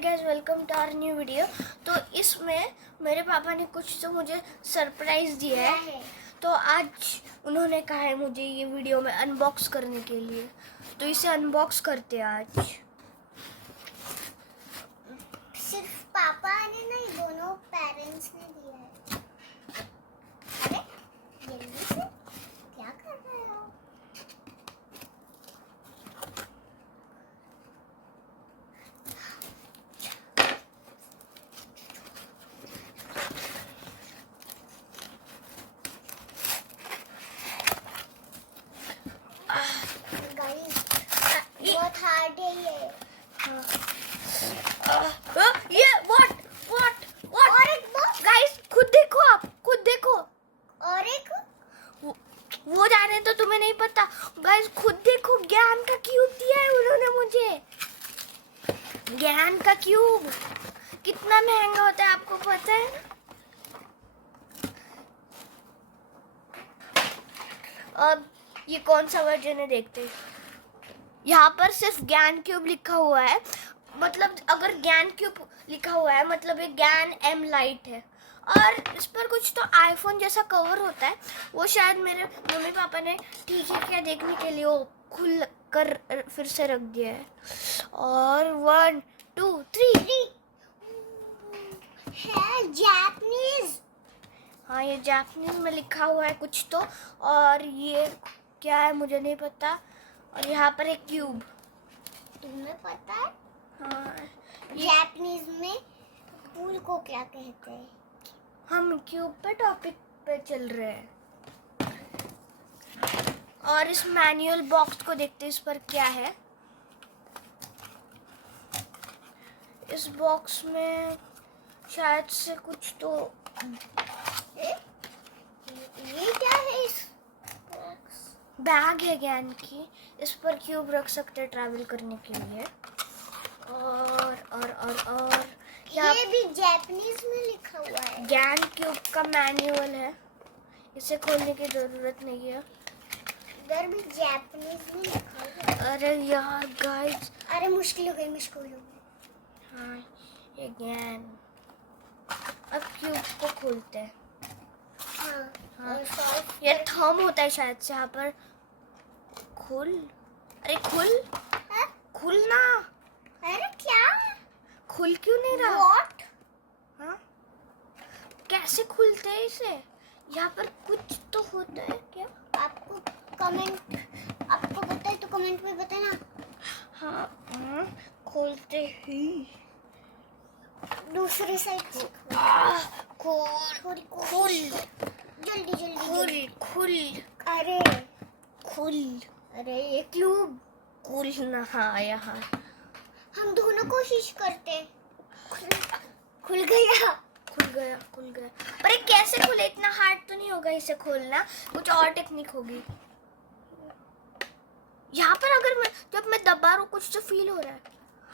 Guys, welcome to our new video. तो इसमें मेरे पापा ने कुछ तो मुझे सरप्राइज दिया है, तो आज उन्होंने कहा है मुझे ये वीडियो में अनबॉक्स करने के लिए, तो इसे अनबॉक्स करते हैं आज। सिर्फ पापा ने नहीं, दोनों पेरेंट्स ने दिया है। अरे जल्दी से क्या कर रहे हो? गाइस बहुत हार्ड है ये। ये व्हाट और एक बॉक्स गाइस, खुद देखो, आप खुद देखो। और एक वो जाने तो तुम्हें नहीं पता। गाइस खुद देखो, ज्ञान का क्यूब दिया है उन्होंने मुझे। ज्ञान का क्यूब कितना महंगा होता है आपको पता है ना? अब ये कौन सा वर्जन है देखते हैं। यहाँ पर सिर्फ ज्ञान क्यूब लिखा हुआ है, मतलब अगर ज्ञान क्यूब लिखा हुआ है मतलब ये ज्ञान एम लाइट है। और इस पर कुछ तो आईफोन जैसा कवर होता है, वो शायद मेरे मम्मी पापा ने ठीक है क्या देखने के लिए वो खुल कर फिर से रख दिया है। और 1 2 3 है जापानीज। हाँ, ये जापानीज में लिखा हुआ है कुछ तो, और ये क्या है मुझे नहीं पता। और यहाँ पर एक क्यूब, तुम्हें पता है हाँ जापानीज में फूल को क्या कहते हैं? हम क्यूब पे टॉपिक पे चल रहे हैं। और इस मैनुअल बॉक्स को देखते हैं, इस पर क्या है। इस बॉक्स में शायद से कुछ तो ये क्या है? इस बॉक्स बैग है ज्ञान की, इस पर क्यूब रख सकते हैं ट्रैवल करने के लिए। और ये भी जापानीज में लिखा हुआ है। ज्ञान क्यूब का मैनुअल है, इसे खोलने की जरूरत नहीं है। इधर भी जापानीज में लिखा हुआ है। अरे यार गाइस, अरे मुश्किल हो गई। हाँ ये ज्ञान। अब क्यूब को खोलते हैं। हाँ। और सॉफ्ट ये थंब होता है शायद से यहाँ पर। खुल, अरे खुल, है? खुलना। अरे क्या? खुल क्यों नहीं रहा? What? हाँ, कैसे खुलते हैं इसे? यहाँ पर कुछ तो होता है क्या? आपको पता है तो कमेंट में बताना। हाँ, खोलते ही दूसरी साइड से खुल खुल जल्दी। खुल अरे खुल, अरे ये क्यूब खुलना। हाँ यहाँ हम दोनों कोशिश करते। खुल गया। पर ये कैसे खुले? इतना हार्ड तो नहीं होगा इसे खोलना, कुछ और टेक्निक होगी। यहाँ पर अगर जब मैं दबा रहा हूँ कुछ तो फील हो रहा है।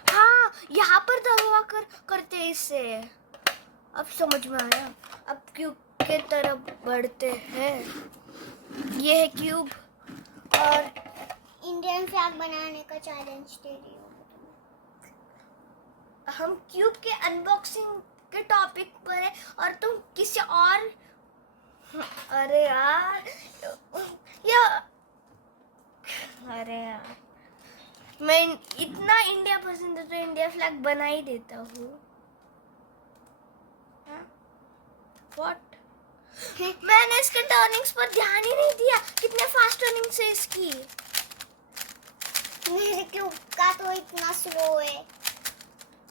हाँ, यहाँ पर दबा करते हैं इससे। अब समझ में आया। अब क्यूब के तरफ बढ़ते हैं। ये है क्यूब। और इंडियन फ्लैग बनाने का चैलेंज दे रही हूँ। हम क्यूब के अनबॉक्सिंग के टॉपिक पर है और तुम किसी और। अरे यार अरे यार, मैं इतना इंडिया पसंद है तो इंडिया फ्लैग बना ही देता हूँ। व्हाट? मैंने इसके टर्निंग्स पर ध्यान ही नहीं दिया। कितने फास्ट टर्निंग्स है इसकी। मेरे क्यूब का तो इतना स्लो है।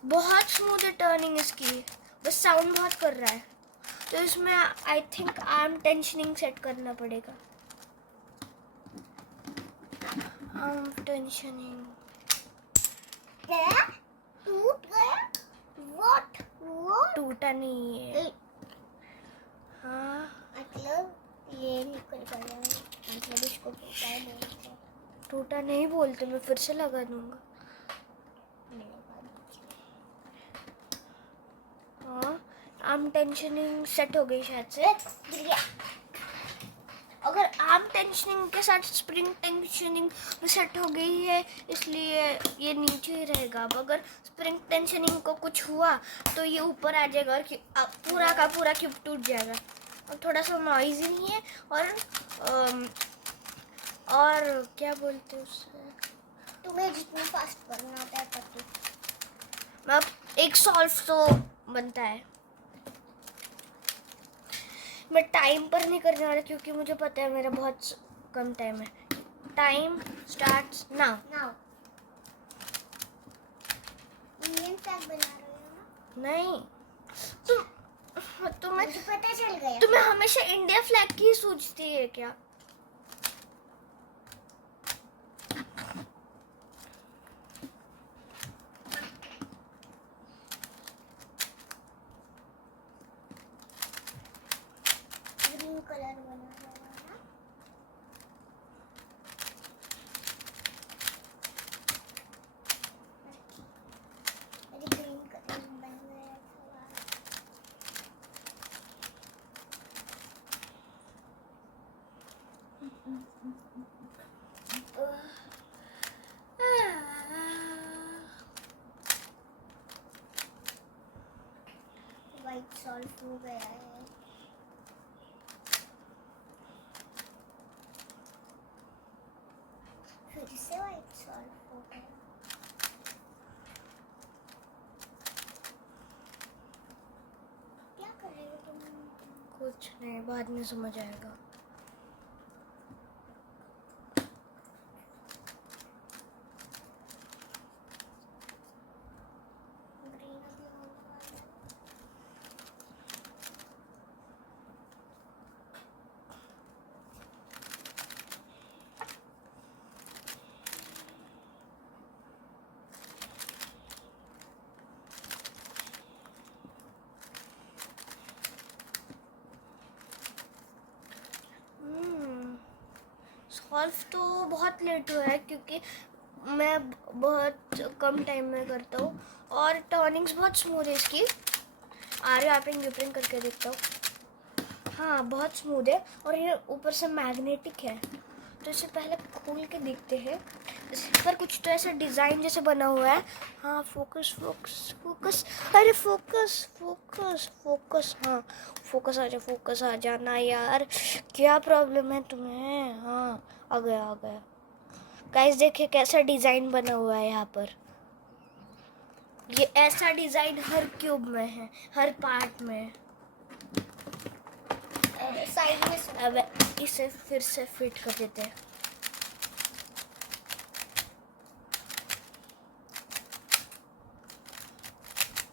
बहुत स्मूथ है टर्निंग इसकी, बस साउंड बहुत कर रहा है। तो इसमें I think arm tensioning set करना पड़ेगा। Arm tensioning. टूट गया? What? टूटा नहीं है। हाँ, मतलब ये निकल गया, मतलब इसको टूटा नहीं। टूटा नहीं बोलते, मैं फिर से लगा दूंगा। हाँ, आर्म टेंशनिंग सेट हो गई शायद से। अगर आर्म टेंशनिंग के साथ स्प्रिंग टेंशनिंग सेट हो गई है, इसलिए ये नीचे ही रहेगा। अब अगर स्प्रिंग टेंशनिंग को कुछ हुआ तो ये ऊपर आ जाएगा और पूरा का पूरा क्यूब टूट जाएगा। और थोड़ा सा नॉइजी नहीं है और क्या बोलते हैं उससे, तुम्हें जितना फास्ट करना होता है करती। मैं एक सॉल्व तो बनता है। मैं टाइम पर नहीं करने वाला क्योंकि मुझे पता है मेरा बहुत कम टाइम है। Time starts now. Indian flag बना रहे हो ना? नहीं, तुम्हें मुझे पता चल गया। तुम्हें हमेशा इंडिया फ्लैग की ही सूझती है क्या? ग्रीन कलर बना रहे हो ना? अरे ग्रीन कलर बन गया थोड़ा। वाइट सॉल्व हो गया है। फिर से वाइट सॉल्व हो गया। क्या कर रहे हो तुम? कुछ नहीं, बाद में समझ आएगा। ग्रीन अभी होने वाला है। सॉल्व तो बहुत लेट हुआ है क्योंकि मैं बहुत कम टाइम में करता हूँ और टर्निंग्स बहुत स्मूथ है इसकी। आ रही आप करके देखता हूँ। हाँ, बहुत स्मूथ है और ये ऊपर से मैग्नेटिक है। तो इसे पहले खोल के देखते हैं। इस पर कुछ तो ऐसा डिज़ाइन जैसे बना हुआ है। हाँ, फोकस फोकस फोकस, अरे फोकस फोकस फोकस, हाँ फोकस आ जाना यार, क्या प्रॉब्लम है तुम्हें? हाँ, आ गया। गाइस देखिए कैसा डिज़ाइन बना हुआ है यहाँ पर। ये ऐसा डिज़ाइन हर क्यूब में है, हर पार्ट में। साइड में अब इसे फिर से फिट कर देते हैं।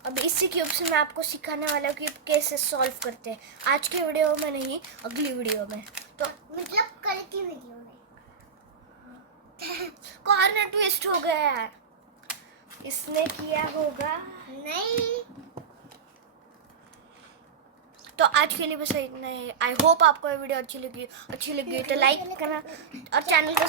अब इसी क्यूब से मैं आपको सिखाने वाला हूँ कि कैसे सॉल्व करते हैं। आज के वीडियो में नहीं, अगली वीडियो में। तो मतलब कल की वीडियो में। कॉर्नर ट्विस्ट हो गया है, इसने किया होगा। नहीं, तो आज के लिए बस इतना ही। आई होप आपको ये वीडियो अच्छी लगी तो लाइक करना और चैनल को